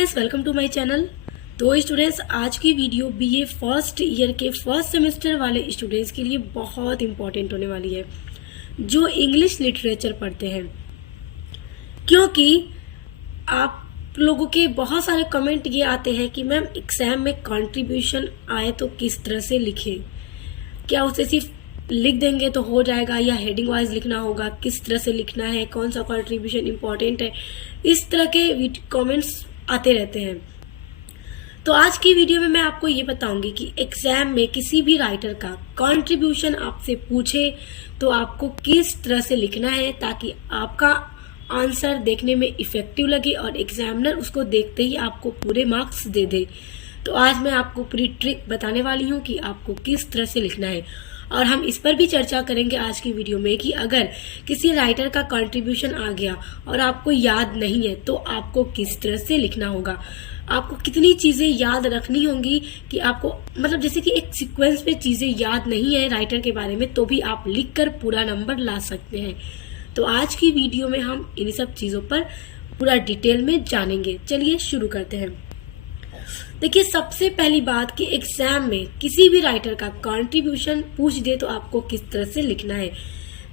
Students, welcome to my channel. तो students, आज की वीडियो बीए फर्स्ट ईयर के फर्स्ट सेमेस्टर वाले स्टूडेंट्स के लिए बहुत इंपॉर्टेंट होने वाली है जो इंग्लिश लिटरेचर पढ़ते हैं, क्योंकि आप लोगों के बहुत सारे कमेंट ये आते हैं कि मैम एग्जाम में कंट्रीब्यूशन आए तो किस तरह से लिखें, क्या उसे सिर्फ लिख देंगे तो हो जाएगा या हेडिंग वाइज लिखना होगा, किस तरह से लिखना है, कौन सा कंट्रीब्यूशन इंपॉर्टेंट है। इस तरह के कमेंट्स आते रहते हैं। तो आज की वीडियो में मैं आपको ये बताऊंगी कि एग्जाम में किसी भी राइटर का कंट्रीब्यूशन आपसे पूछे तो आपको किस तरह से लिखना है ताकि आपका आंसर देखने में इफेक्टिव लगे और एग्जामिनर उसको देखते ही आपको पूरे मार्क्स दे दे। तो आज मैं आपको पूरी ट्रिक बताने वाली हूँ कि आपको किस तरह से लिखना है, और हम इस पर भी चर्चा करेंगे आज की वीडियो में कि अगर किसी राइटर का कंट्रीब्यूशन आ गया और आपको याद नहीं है तो आपको किस तरह से लिखना होगा, आपको कितनी चीजें याद रखनी होंगी कि आपको मतलब जैसे कि एक सीक्वेंस पे चीजें याद नहीं है राइटर के बारे में तो भी आप लिखकर पूरा नंबर ला सकते हैं। तो आज की वीडियो में हम इन सब चीजों पर पूरा डिटेल में जानेंगे। चलिए शुरू करते हैं। देखिए, सबसे पहली बात कि एग्जाम में किसी भी राइटर का कंट्रीब्यूशन पूछ दे तो आपको किस तरह से लिखना है।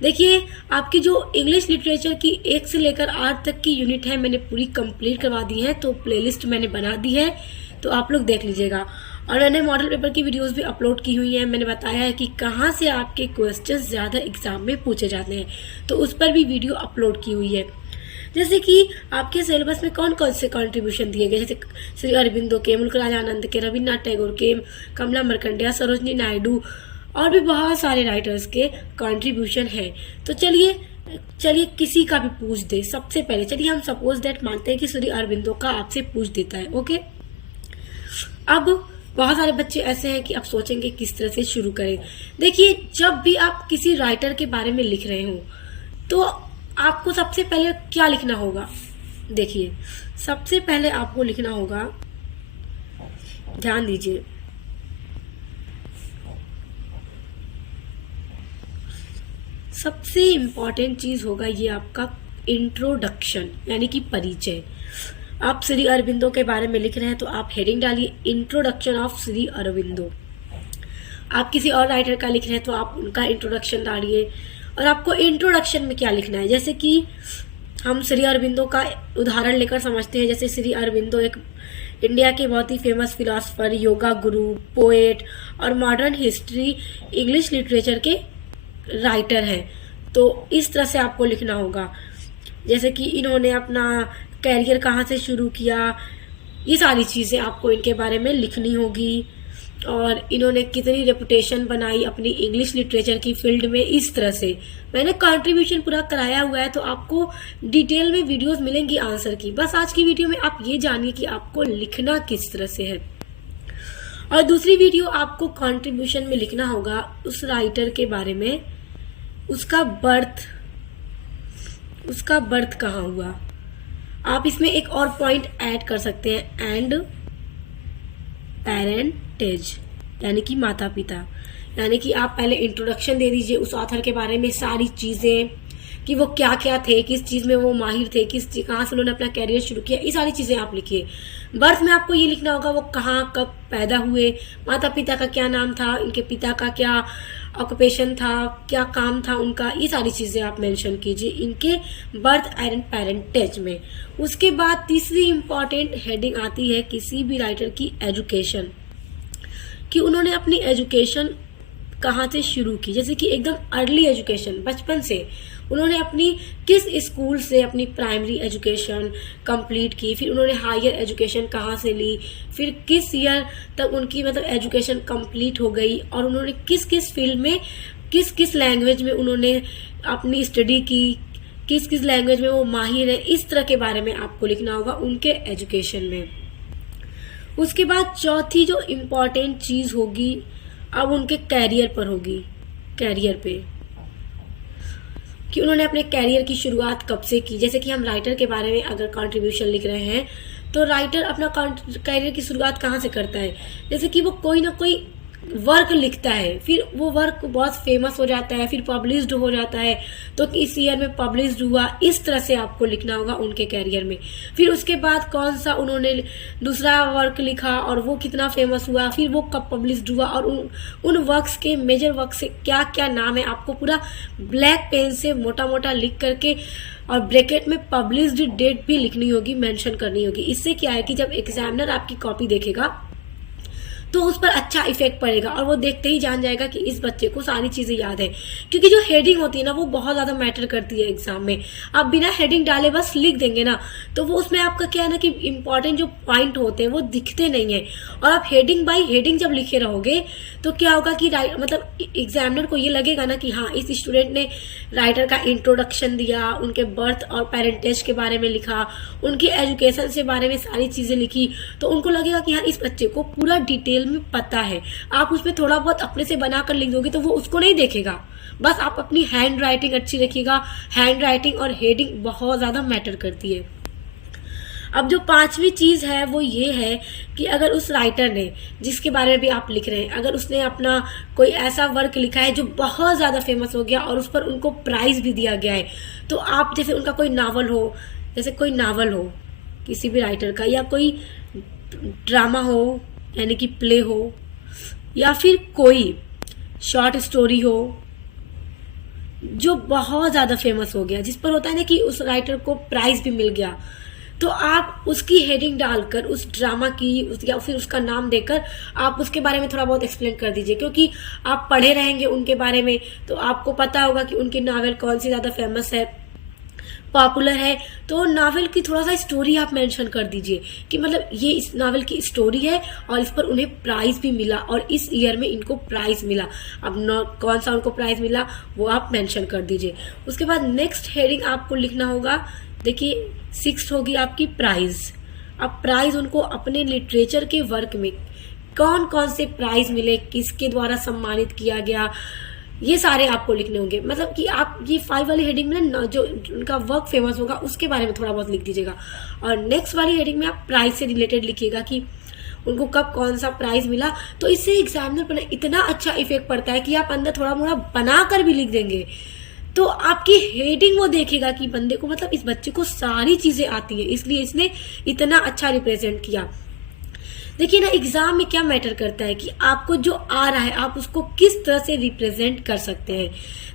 देखिए, आपकी जो इंग्लिश लिटरेचर की 1 से लेकर 8 तक की यूनिट है मैंने पूरी कंप्लीट करवा दी है, तो प्लेलिस्ट मैंने बना दी है, तो आप लोग देख लीजिएगा। और मैंने मॉडल पेपर की वीडियोस भी अपलोड की हुई है। मैंने बताया है कि कहाँ से आपके क्वेश्चंस ज्यादा एग्जाम में पूछे जाते हैं, तो उस पर भी वीडियो अपलोड की हुई है। जैसे कि आपके सिलेबस में कौन कौन से कंट्रीब्यूशन दिए गए, जैसे श्री अरबिंदो के, मुल्क राज आनंद के, रविन्द्रनाथ टैगोर के, कमला मार्कंडेय, सरोजनी नायडू और भी बहुत सारे राइटर्स के कंट्रीब्यूशन है। तो चलिए किसी का भी पूछ दे। सबसे पहले चलिए हम सपोज दैट मानते हैं कि श्री अरबिंदो का आपसे पूछ देता है। ओके, अब बहुत सारे बच्चे ऐसे हैं कि आप सोचेंगे किस तरह से शुरू करें। देखिए, जब भी आप किसी राइटर के बारे में लिख रहे हो तो आपको सबसे पहले क्या लिखना होगा। देखिए, सबसे पहले आपको लिखना होगा, ध्यान दीजिए, सबसे इम्पॉर्टेंट चीज होगा ये आपका इंट्रोडक्शन, यानी कि परिचय। आप श्री अरबिंदो के बारे में लिख रहे हैं तो आप हेडिंग डालिए इंट्रोडक्शन ऑफ श्री अरबिंदो। आप किसी और राइटर का लिख रहे हैं तो आप उनका इंट्रोडक्शन डालिए। और आपको इंट्रोडक्शन में क्या लिखना है, जैसे कि हम श्री अरबिंदो का उदाहरण लेकर समझते हैं। जैसे श्री अरबिंदो एक इंडिया के बहुत ही फेमस फिलोसफर, योगा गुरु, पोएट और मॉडर्न हिस्ट्री इंग्लिश लिटरेचर के राइटर हैं। तो इस तरह से आपको लिखना होगा, जैसे कि इन्होंने अपना कैरियर कहाँ से शुरू किया, ये सारी चीज़ें आपको इनके बारे में लिखनी होगी, और इन्होंने कितनी रेपुटेशन बनाई अपनी इंग्लिश लिटरेचर की फील्ड में। इस तरह से मैंने कंट्रीब्यूशन पूरा कराया हुआ है, तो आपको डिटेल में वीडियोस मिलेंगी आंसर की। बस आज की वीडियो में आप ये जानिए कि आपको लिखना किस तरह से है। और दूसरी वीडियो आपको कंट्रीब्यूशन में लिखना होगा उस राइटर के बारे में, उसका बर्थ कहाँ हुआ। आप इसमें एक और पॉइंट ऐड कर सकते हैं, एंड पेरेंटेज, यानी कि माता पिता। यानी कि आप पहले इंट्रोडक्शन दे दीजिए उस ऑथर के बारे में, सारी चीजें कि वो क्या क्या थे, किस चीज में वो माहिर थे, कहाँ से उन्होंने अपना कैरियर शुरू किया, ये सारी चीजें आप लिखिए। बर्थ में आपको ये लिखना होगा वो कहाँ कब पैदा हुए, माता पिता का क्या नाम था, इनके पिता का क्या ऑक्यूपेशन था, क्या काम था उनका, ये सारी चीजें आप मेंशन कीजिए इनके बर्थ एंड पेरेंटेज में। उसके बाद तीसरी इंपॉर्टेंट हेडिंग आती है किसी भी राइटर की एजुकेशन, कि उन्होंने अपनी एजुकेशन कहाँ से शुरू की। जैसे कि एकदम अर्ली एजुकेशन, बचपन से उन्होंने अपनी किस स्कूल से अपनी प्राइमरी एजुकेशन कंप्लीट की, फिर उन्होंने हायर एजुकेशन कहाँ से ली, फिर किस ईयर तक उनकी मतलब एजुकेशन कंप्लीट हो गई, और उन्होंने किस किस फील्ड में, किस किस लैंग्वेज में उन्होंने अपनी स्टडी की, किस किस लैंग्वेज में वो माहिर है। इस तरह के बारे में आपको लिखना होगा उनके एजुकेशन में। उसके बाद चौथी जो इम्पोर्टेंट चीज होगी अब उनके कैरियर पर होगी, कैरियर पे, कि उन्होंने अपने कैरियर की शुरुआत कब से की। जैसे कि हम राइटर के बारे में अगर कंट्रीब्यूशन लिख रहे हैं तो राइटर अपना कैरियर की शुरुआत कहाँ से करता है, जैसे कि वो कोई ना कोई वर्क लिखता है, फिर वो वर्क बहुत फेमस हो जाता है, फिर पब्लिश्ड हो जाता है, तो इस ईयर में पब्लिश्ड हुआ, इस तरह से आपको लिखना होगा उनके कैरियर में। फिर उसके बाद कौन सा उन्होंने दूसरा वर्क लिखा और वो कितना फेमस हुआ, फिर वो कब पब्लिश्ड हुआ, और उन वर्क्स के मेजर वर्क से क्या क्या नाम है, आपको पूरा ब्लैक पेन से मोटा मोटा लिख करके और ब्रैकेट में पब्लिश्ड डेट भी लिखनी होगी, मेंशन करनी होगी। इससे क्या है कि जब एग्जामिनर आपकी कॉपी देखेगा तो उस पर अच्छा इफेक्ट पड़ेगा और वो देखते ही जान जाएगा कि इस बच्चे को सारी चीज़ें याद है। क्योंकि जो हेडिंग होती है ना, वो बहुत ज़्यादा मैटर करती है एग्जाम में। आप बिना हेडिंग डाले बस लिख देंगे ना, तो वो उसमें आपका क्या है ना कि इंपॉर्टेंट जो पॉइंट होते हैं वो दिखते नहीं है। और आप हेडिंग बाई हेडिंग जब लिखे रहोगे तो क्या होगा कि मतलब एग्जामिनर को ये लगेगा ना कि हाँ, इस स्टूडेंट ने राइटर का इंट्रोडक्शन दिया, उनके बर्थ और पेरेंटेज के बारे में लिखा, उनकी एजुकेशन से बारे में सारी चीज़ें लिखी, तो उनको लगेगा कि हाँ, इस बच्चे को पूरा डिटेल में पता है। आप उसमें थोड़ा बहुत अपने से बनाकर लिख दोगे तो वो उसको नहीं देखेगा। बस आप अपनी हैंड राइटिंग अच्छी रखिएगा। हैंड राइटिंग और हेडिंग बहुत ज़्यादा मैटर करती है। अब जो पांचवी चीज है वो ये है कि अगर उस राइटर ने, जिसके बारे में भी आप लिख रहे हैं, अगर उसने अपना कोई ऐसा वर्क लिखा है जो बहुत ज्यादा फेमस हो गया और उस पर उनको प्राइज भी दिया गया है, तो आप जैसे उनका कोई नावल हो, जैसे कोई नावल हो किसी भी राइटर का, या कोई ड्रामा हो यानी कि प्ले हो, या फिर कोई शॉर्ट स्टोरी हो जो बहुत ज्यादा फेमस हो गया, जिस पर होता है ना कि उस राइटर को प्राइज भी मिल गया, तो आप उसकी हेडिंग डालकर उस ड्रामा की या फिर उसका नाम देकर आप उसके बारे में थोड़ा बहुत एक्सप्लेन कर दीजिए। क्योंकि आप पढ़े रहेंगे उनके बारे में तो आपको पता होगा कि उनकी नावल कौन सी ज़्यादा फेमस है, पॉपुलर है। तो नावल की थोड़ा सा स्टोरी आप मेंशन कर दीजिए कि मतलब ये इस नावल की स्टोरी है और इस पर उन्हें प्राइज भी मिला और इस ईयर में इनको प्राइज मिला। अब कौन सा उनको प्राइज मिला वो आप मेंशन कर दीजिए। उसके बाद नेक्स्ट हेडिंग आपको लिखना होगा, देखिए 6 होगी आपकी प्राइज। अब प्राइज उनको अपने लिटरेचर के वर्क में कौन कौन से प्राइज मिले, किसके द्वारा सम्मानित किया गया, ये सारे आपको लिखने होंगे। मतलब कि आप ये 5 वाली हेडिंग में ना जो उनका वर्क फेमस होगा उसके बारे में थोड़ा बहुत लिख दीजिएगा, और नेक्स्ट वाली हेडिंग में आप प्राइज से रिलेटेड लिखिएगा कि उनको कब कौन सा प्राइज मिला। तो इससे एग्जामिनर पर इतना अच्छा इफेक्ट पड़ता है कि आप अंदर थोड़ा मोड़ा बना कर भी लिख देंगे तो आपकी हेडिंग वो देखेगा कि बंदे को, मतलब इस बच्चे को सारी चीजें आती है, इसलिए इसने इतना अच्छा रिप्रेजेंट किया। देखिए ना, एग्जाम में क्या मैटर करता है कि आपको जो आ रहा है आप उसको किस तरह से रिप्रेजेंट कर सकते हैं।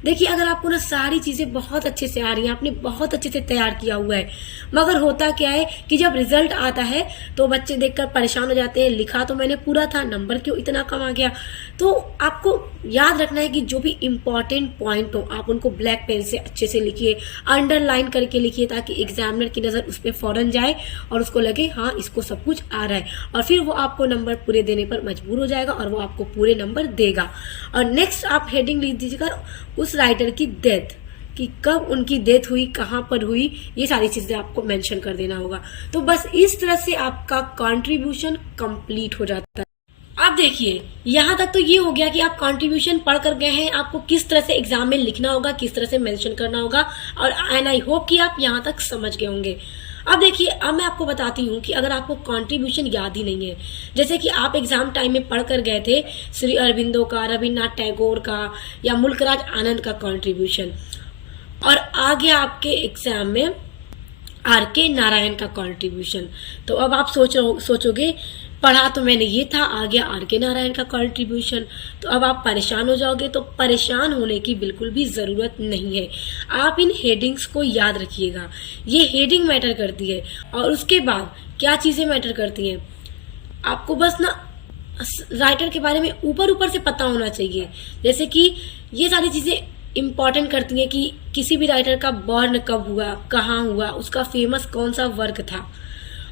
देखिए अगर आपको ना सारी चीजें बहुत अच्छे से आ रही हैं, आपने बहुत अच्छे से तैयार किया हुआ है, मगर होता क्या है कि जब रिजल्ट आता है तो बच्चे देखकर परेशान हो जाते हैं, लिखा तो मैंने पूरा था, नंबर क्यों इतना कम आ गया। तो आपको याद रखना है कि जो भी इम्पोर्टेंट पॉइंट हो आप उनको ब्लैक पेन से अच्छे से लिखिए, अंडरलाइन करके लिखिए, ताकि एग्जामिनर की नज़र उस पर फौरन जाए और उसको लगे हाँ इसको सब कुछ आ रहा है, और फिर वो आपको नंबर पूरे देने पर मजबूर हो जाएगा और वो आपको पूरे नंबर देगा। और नेक्स्ट आप हेडिंग लिख दीजिएगा उस राइटर की डेथ, कि कब उनकी डेथ हुई, कहाँ पर हुई, ये सारी चीजें आपको मेंशन कर देना होगा। तो बस इस तरह से आपका कंट्रीब्यूशन कंप्लीट हो जाता है। अब देखिए यहाँ तक तो ये हो गया कि आप कंट्रीब्यूशन पढ़ कर गए हैं, आपको किस तरह से एग्जाम में लिखना होगा, किस तरह से मेंशन करना होगा, और एंड आई होप कि आप यहाँ तक समझ गए होंगे। अब देखिए, अब मैं आपको बताती हूँ कि अगर आपको कंट्रीब्यूशन याद ही नहीं है, जैसे कि आप एग्जाम टाइम में पढ़ कर गए थे श्री अरविंदो का, रविन्द्रनाथ टैगोर का या मुल्कराज आनंद का कंट्रीब्यूशन, और आ गया आपके एग्जाम में आर.के. नारायण का कंट्रीब्यूशन, तो अब आप सोचोगे पढ़ा तो मैंने ये था, आ गया आर.के. नारायण का कंट्रीब्यूशन, तो अब आप परेशान हो जाओगे। तो परेशान होने की बिल्कुल भी ज़रूरत नहीं है, आप इन हेडिंग्स को याद रखिएगा, ये हेडिंग मैटर करती है। और उसके बाद क्या चीज़ें मैटर करती हैं, आपको बस ना राइटर के बारे में ऊपर ऊपर से पता होना चाहिए। जैसे कि ये सारी चीज़ें इम्पॉर्टेंट करती हैं कि किसी भी राइटर का बर्न कब हुआ, कहाँ हुआ, उसका फेमस कौन सा वर्क था,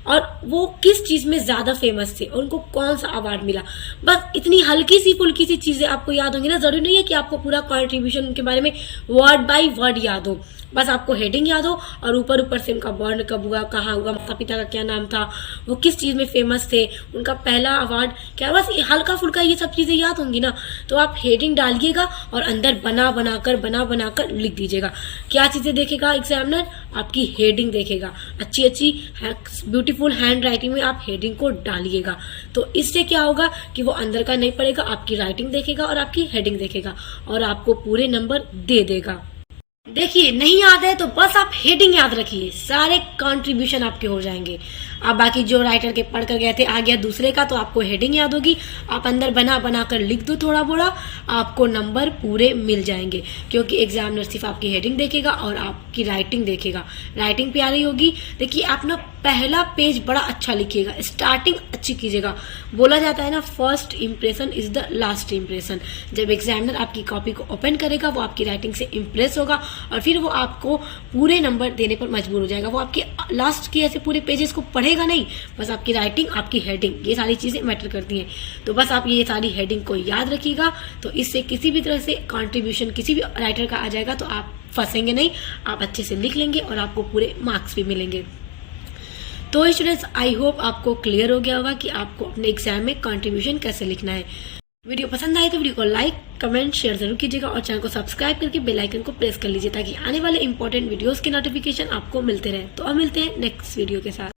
और वो किस चीज में ज्यादा फेमस थे, और उनको कौन सा अवार्ड मिला। बस इतनी हल्की सी फुल्की सी चीजें आपको याद होंगी ना, जरूरी नहीं है कि आपको पूरा कंट्रीब्यूशन उनके बारे में वर्ड बाय वर्ड याद हो, बस आपको हेडिंग याद हो और ऊपर ऊपर से उनका बर्न कब हुआ, कहाँ हुआ, माता पिता का क्या नाम था, वो किस चीज में फेमस थे, उनका पहला अवार्ड क्या, बस हल्का फुल्का ये सब चीजें याद होंगी ना। तो आप हेडिंग डालिएगा और अंदर बना बनाकर लिख दीजिएगा। क्या चीजें देखेगा एग्जामिनर, आपकी हेडिंग देखेगा, अच्छी अच्छी ब्यूटीफुल ब्यूटीफुल हैंड राइटिंग में आप हेडिंग को डालिएगा। तो इससे क्या होगा कि वो अंदर का नहीं पड़ेगा, आपकी राइटिंग देखेगा और आपकी हेडिंग देखेगा और आपको पूरे नंबर दे देगा। देखिए नहीं याद है तो बस आप हेडिंग याद रखिए, सारे कंट्रीब्यूशन आपके हो जाएंगे। आप बाकी जो राइटर के पढ़ कर गए थे आ गया दूसरे का, तो आपको हेडिंग याद होगी, आप अंदर बना बना कर लिख दो थोड़ा बोड़ा, आपको नंबर पूरे मिल जाएंगे। क्योंकि एग्जामिनर सिर्फ आपकी हेडिंग देखेगा और आपकी राइटिंग देखेगा। राइटिंग प्यारी होगी। देखिए आप ना पहला पेज बड़ा अच्छा लिखिएगा, स्टार्टिंग अच्छी कीजिएगा। बोला जाता है ना, first impression is the last impression. जब एग्जामिनर आपकी कॉपी को ओपन करेगा वो आपकी राइटिंग से इम्प्रेस होगा और फिर वो आपको पूरे नंबर देने पर मजबूर हो जाएगा। वो आपके लास्ट की ऐसे पूरे पेजेस को पढ़ेगा नहीं, बस आपकी राइटिंग, आपकी हेडिंग, ये सारी चीजें मैटर करती हैं। तो बस आप ये सारी हेडिंग को याद रखिएगा, तो इससे किसी भी तरह से कंट्रीब्यूशन किसी भी राइटर का आ जाएगा तो आप फंसेंगे नहीं, आप अच्छे से लिख लेंगे और आपको पूरे मार्क्स भी मिलेंगे। तो स्टूडेंट्स, आई होप आपको क्लियर हो गया होगा कि आपको अपने एग्जाम में कंट्रीब्यूशन कैसे लिखना है। वीडियो पसंद आए तो वीडियो को लाइक, कमेंट, शेयर जरूर कीजिएगा और चैनल को सब्सक्राइब करके बेल आइकन को प्रेस कर लीजिए ताकि आने वाले इंपॉर्टेंट वीडियोस के नोटिफिकेशन आपको मिलते रहे। तो अब मिलते हैं नेक्स्ट वीडियो के साथ।